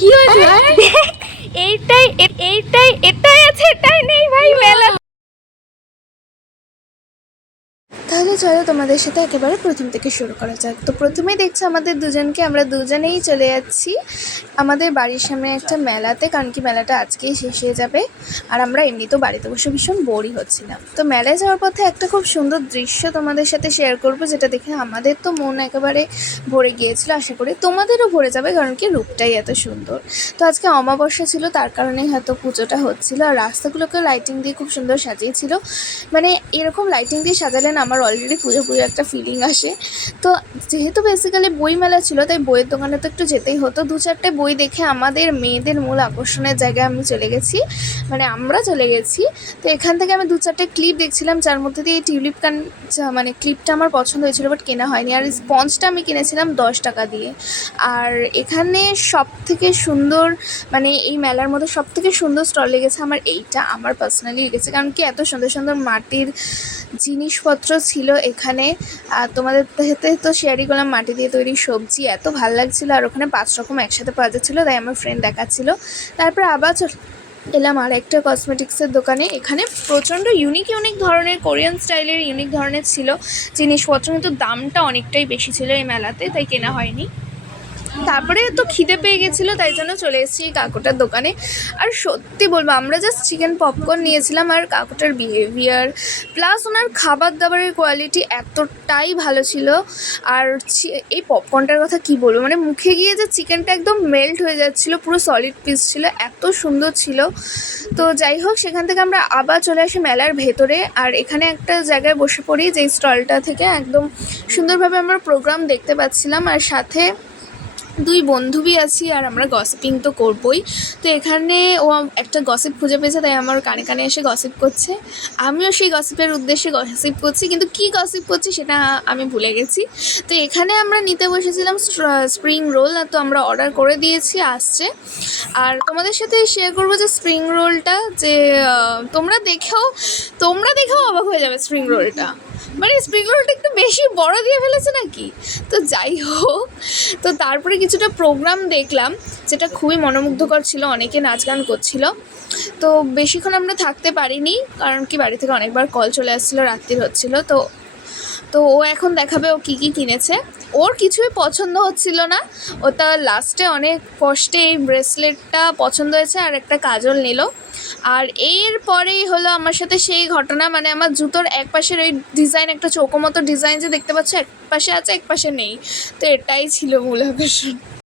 কি হয়েছে ভাই? এটাই আছে, এটাই নেই ভাই মেলা। তাহলে চলো তোমাদের সাথে একেবারে প্রথম থেকে শুরু করা যাক। তো প্রথমেই দেখছো আমাদের দুজনকে, আমরা দুজনেই চলে যাচ্ছি আমাদের বাড়ির সামনে একটা মেলাতে, কারণ কি মেলাটা আজকেই শেষ হয়ে যাবে। আর আমরা এমনিতেও বাড়িতে বসে ভীষণ বোরই হচ্ছিলাম। তো মেলায় যাওয়ার পথে একটা খুব সুন্দর দৃশ্য তোমাদের সাথে শেয়ার করবো, যেটা দেখে আমাদের তো মন একেবারে ভরে গিয়েছিলো। আশা করি তোমাদেরও ভরে যাবে, কারণ কি রূপটাই এত সুন্দর। তো আজকে অমাবস্যা ছিল, তার কারণেই হয়তো পুজোটা হচ্ছিলো। আর রাস্তাগুলোকে লাইটিং দিয়ে খুব সুন্দর সাজিয়েছিল। মানে এরকম লাইটিং দিয়ে সাজালে না আমার অলরেডি পুজো পুজো একটা ফিলিং আসে। তো যেহেতু বেসিক্যালি বই মেলা ছিল, তাই বইয়ের দোকানে তো একটু যেতেই হতো। 2-4টে বই দেখে আমাদের মেয়েদের মূল আকর্ষণের জায়গায় আমি চলে গেছি, মানে আমরা চলে গেছি। তো এখান থেকে আমি 2-4টে ক্লিপ দেখছিলাম, যার মধ্যে দিয়ে এই টিউলিপ মানে ক্লিপটা আমার পছন্দ হয়েছিল, বাট কেনা হয়নি। আর স্পঞ্জটা আমি কিনেছিলাম 10 টাকা দিয়ে। আর এখানে সব থেকে সুন্দর, মানে এই মেলার মধ্যে সব থেকে সুন্দর স্টল লেগেছে আমার এইটা, আমার পার্সোনালি লেগেছে। কারণ কি এত সুন্দর সুন্দর মাটির জিনিসপত্র ছিল এখানে। আর তোমাদের সাথে তো শেয়ারই করলাম মাটি দিয়ে তৈরি সবজি, এত ভালো লাগছিলো। আর ওখানে 5 রকম একসাথে পাওয়া যাচ্ছিলো, তাই আমার ফ্রেন্ড দেখাচ্ছিলো। তারপর আবার এলাম আর একটা কসমেটিক্সের দোকানে। এখানে প্রচণ্ড ইউনিক ধরনের কোরিয়ান স্টাইলের ইউনিক ধরনের ছিল জিনিসপত্র, কিন্তু দামটা অনেকটাই বেশি ছিল এই মেলাতে, তাই কেনা হয়নি। তারপরে তো খিদে পেয়ে গেছিলো, তাই জন্য চলে এসেছি কাকুটার দোকানে। আর সত্যি বলবো, আমরা জাস্ট চিকেন পপকর্ন নিয়েছিলাম, আর কাকুটার বিহেভিয়ার প্লাস ওনার খাবার দাবারের কোয়ালিটি এতটাই ভালো ছিল। আর এই পপকর্নটার কথা কি বলবো, মানে মুখে গিয়ে যে চিকেনটা একদম মেল্ট হয়ে যাচ্ছিলো, পুরো সলিড পিস ছিল, এত সুন্দর ছিল। তো যাই হোক, সেখান থেকে আমরা আবার চলে আসি মেলার ভেতরে। আর এখানে একটা জায়গায় বসে পড়ি, যেই স্টলটা থেকে একদম সুন্দরভাবে আমরা প্রোগ্রাম দেখতে পাচ্ছিলাম। আর সাথে 2 বান্ধবী আছি, আর আমরা গসিপিং তো করবই। তো এখানে ও একটা গসিপ খুঁজে পেয়েছে, তাই আমার কানে কানে এসে গসিপ করছে। আমিও সেই গসিপের উদ্দেশ্যে গসিপ করছি, কিন্তু কি গসিপ করছি সেটা আমি ভুলে গেছি। তো এখানে আমরা নিতে বসেছিলাম স্প্রিং রোল, তো আমরা অর্ডার করে দিয়েছি, আসছে। আর তোমাদের সাথে শেয়ার করবো যে স্প্রিং রোলটা, যে তোমরা দেখেও অবাক হয়ে যাবে। স্প্রিং রোলটা, মানে স্প্রিং রোলটা একটু বেশি বড় দিয়ে ফেলেছে নাকি। তো যাই হোক, তো তারপরে কিছুটা প্রোগ্রাম দেখলাম, যেটা খুবই মনোমুগ্ধকর ছিল, অনেকে নাচ গান করছিল। তো বেশিক্ষণ আমরা থাকতে পারিনি, কারণ কি বাড়ি থেকে অনেকবার কল চলে আসছিলো, রাত্রির হচ্ছিলো। তো ও এখন দেখাবে ও কী কী কিনেছে। ওর কিছুই পছন্দ হচ্ছিল না, ও তার লাস্টে অনেক কষ্টে এই ব্রেসলেটটা পছন্দ হয়েছে, আর একটা কাজল নিল। আর এর পরেই হলো আমার সাথে সেই ঘটনা, মানে আমার জুতোর এক পাশের ওই ডিজাইন, একটা চৌকো মতো ডিজাইন যে দেখতে পাচ্ছ, এক পাশে আছে এক পাশে নেই। তো এটাই ছিল মূল আকর্ষণ।